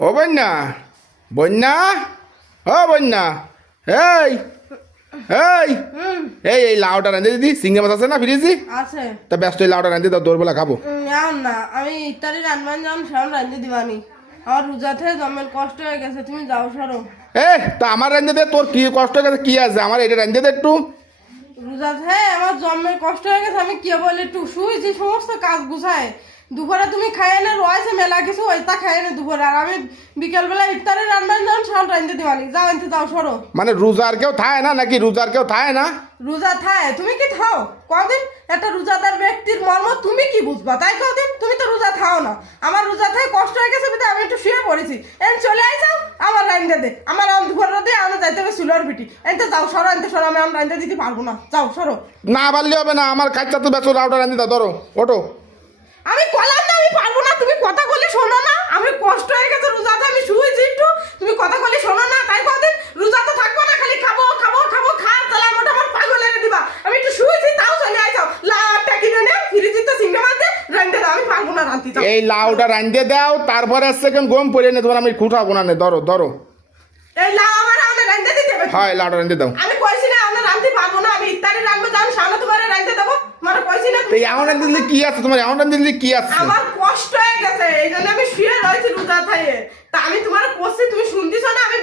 ও বন্যা বন্যা ও বন্যা এই এই এই এই লাউটা রাঁধে দিদি সিঙ্গে মাছ আছে না ফ্রিজি আছে তা ব্যস্ত এই লাউটা রাঁধে দাও দৌড়বেলা খাবো এখন না আমি ইত্যাদি রান্নান যান সব রাঁধে দিবানি আমার রোজা থেকে জমের কষ্ট হয়ে গেছে তুমি যাও সরো তা আমার রাঁধে দে তোর কি কষ্ট হয়ে গেছে কি আছে আমার এটা রাঁধে দে একটু রোজা থেকে আমার জমের কষ্ট হয়ে গেছে আমি কি বলি একটু শুয়েছি সমস্ত কাজ গুছায় দুপুরে তুমি খাই এনে রয়েছে মেলা কিছু ওইটা খাই এনে দুপুরে আর আমি বিকেলবেলা ইফতারে রান্নান যান সব রাঁধে দিবানি যাও এনতে যাও সরো মানে রোজার কেউ থায় না নাকি রোজার কেউ থায় না রোজা থায় তুমি কি থাও কদিন একটা রোজাদার ব্যক্তির মর্ম তুমি কি বুঝবা তাই কদিন তুমি তো রোজা থাও না আমার রোজা থেকে কষ্ট হয়ে গেছে বিধায় আমি একটু শুয়ে পড়েছি এন চলে আইসাও আমার রাইন্দে দে আমার দুপুর রাতে আমরা যাইতে হবে সুলোর পিটি এনতে যাও সরো এনতে সরো আমি রাইন্দে দিতে পারবো না যাও সরো না পারলে হবে না আমার কাজটা তো ব্যস্ত লাউটা রাঁধে দাও ধরো ওটো আমি কলাম না আমি পারবো না তুমি কথা বলে শোনো না আমি কষ্ট হয়ে গেছে রোজাতে আমি শুয়েছি একটু তুমি কথা বলে শোনো না তাই কদিন রোজা তো থাকবো না খালি খাবো খাবো খাবো খা তাহলে মোটা আমার পাগল এনে দিবা আমি একটু শুয়েছি তাও চলে আইসাও লাউটা কিনে নে ফ্রিজে তো সিঙ্গা মাছ রাঁধতে দাও আমি পারবো না রাঁধতে এই লাউটা রাঁধে দাও তারপরে সেকেন্ড গম পড়ে নে তোমার আমি খুঁটাবো না নে ধরো ধরো এই লাউ আমার আমরা রাঁধতে দিতে হবে হয় লাউটা রাঁধে দাও আমি কইছি না আমরা রাঁধতে পারবো না আমি ইত্যাদি রাঁধবো যান সামনে তোমার রাঁধতে দেবো মানে কইছি না এই এমন রাঁধে দিলে কি আছে তোমার এমন রাঁধে দিলে কি আছে আমার কষ্ট হয়ে গেছে এই জন্য আমি শুয়ে রয়েছি রোজা থাকে তা আমি তোমার কইছি তুমি শুনতেছো না আমি